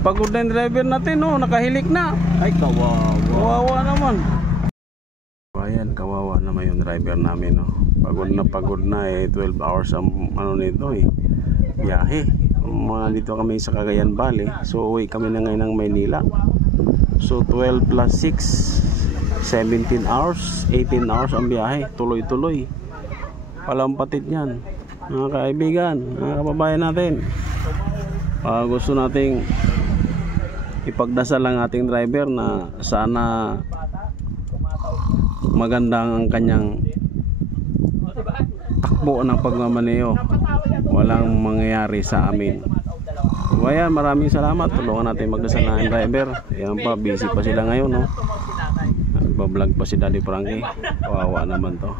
Pagod na yung driver natin, oh, nakahilik na. Ay, kawawa. Kawawa naman. Ayan, kawawa naman yung driver namin, oh. Pagod na eh. 12 hours ang ano nito eh, biyahe. Dito kami sa Cagayan Valley. So uwi kami na ngayon ng Maynila. So 12 plus 6, 17 hours, 18 hours ang biyahe. Tuloy-tuloy. Palampatid yan, mga kaibigan, mga kababayan natin. Gusto nating ipagdasal ang ating driver na sana magandang ang kanyang takbo ng pagmamaneho, walang mangyayari sa amin. Ayan, maraming salamat. Tulungan natin magdasal ng driver. Ayan pa, busy pa sila ngayon, no? Nagbablog pa si Daddy Frankie. Kawawa naman to.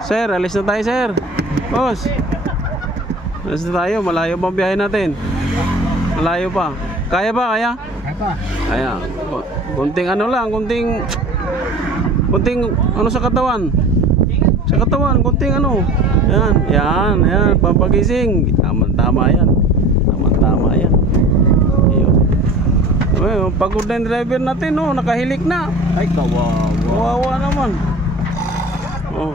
Sir, alis na tayo, sir. Boss, alis na tayo. Malayo pa ang biyahe natin. Malayo pa. Kaya ba? Kaya? Kaya pa. Ayan. Kunting ano lang, kunting ano sa katawan. Sa katawan, kunting ano. Yan, pampagising. Tama yan. Tama yan. Ayun. Pagod na yung driver natin, oh, nakahilik na. Ay, kawawa. Kawawa naman. Oh.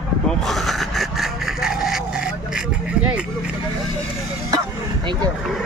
Thank you.